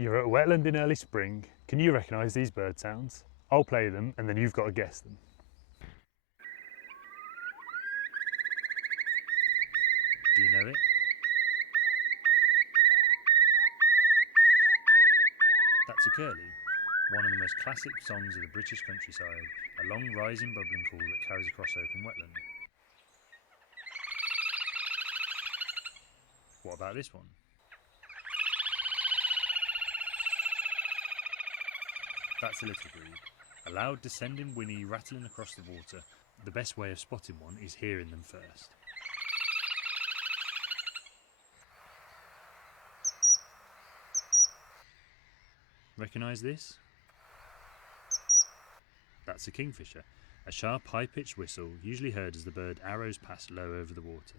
You're at a wetland in early spring. Can you recognise these bird sounds? I'll play them and then you've got to guess them. Do you know it? That's a curlew, one of the most classic songs of the British countryside, a long rising bubbling call that carries across open wetland. What about this one? That's a little breed, a loud descending whinny rattling across the water. The best way of spotting one is hearing them first. Recognise this? That's a kingfisher, a sharp high-pitched whistle usually heard as the bird arrows past low over the water.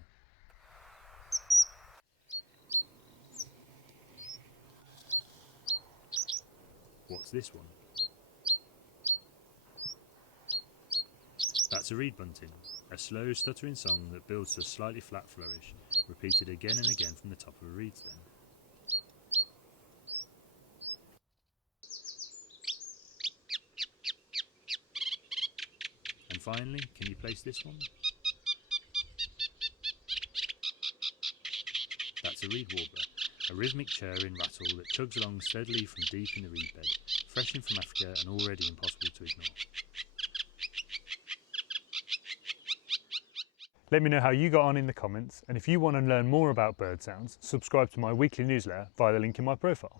What's this one? That's a reed bunting, a slow stuttering song that builds to a slightly flat flourish, repeated again and again from the top of a reed stem. And finally, can you place this one? That's a reed warbler, a rhythmic churring rattle that chugs along steadily from deep in the reed bed, fresh in from Africa and already impossible to ignore. Let me know how you got on in the comments, and if you want to learn more about bird sounds, subscribe to my weekly newsletter via the link in my profile.